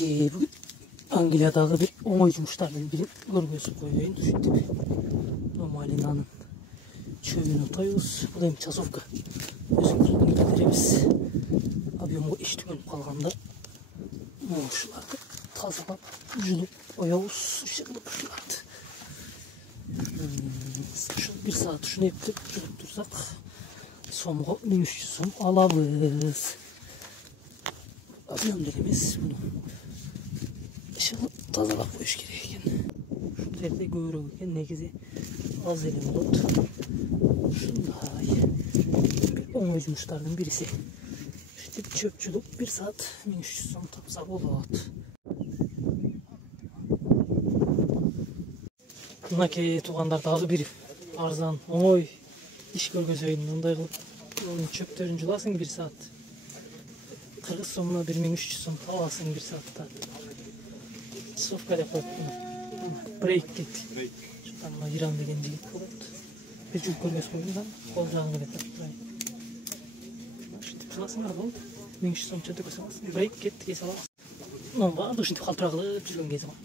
Mineki bu Anglia'dağı bir omoy жұмыштардың biri көргөзүп коюйын. Ушинтип Малинанын чөбүн отойбуз. Бул эми часовка. Өзүңүздүн кетеребиз. Объемго иш түгөнүп калганда ушуларды тазалап, жулуп коебуз. Ушуларды. Bir saat ушуну эптеп жулуп турсак, сомго 1300 сом алабыз. Объем дегенimiz bunu. Şunu tazalap koyuş gerek ekan. Şu yerde göğürük ekan, negizi az elem bolot. Şunday. Bir oңой жұмыштардын birisi. İşte çöpçülük 1 saat 1300 сом tapsa bolot. Мынакей туугандар дагы bir арзан, оңой иш көргөзөйүн. Мындай кылып çöpтерин жуласың 1 saat. 40 сомуна 1300 сом аласың 1 saatта. Çasovka деп коет буну. Брейк дейт. Там Иран деген жигит болот. Bir жүк көргөзүп койгон, кол жагын кетип турайын. Ушинтип кыласыңар болот. 1300 сом чөптө көсөбүз. Брейк кетти, кесе алабыз. Баардыгы ушинтип калтырак кылып жүргөн кези бар.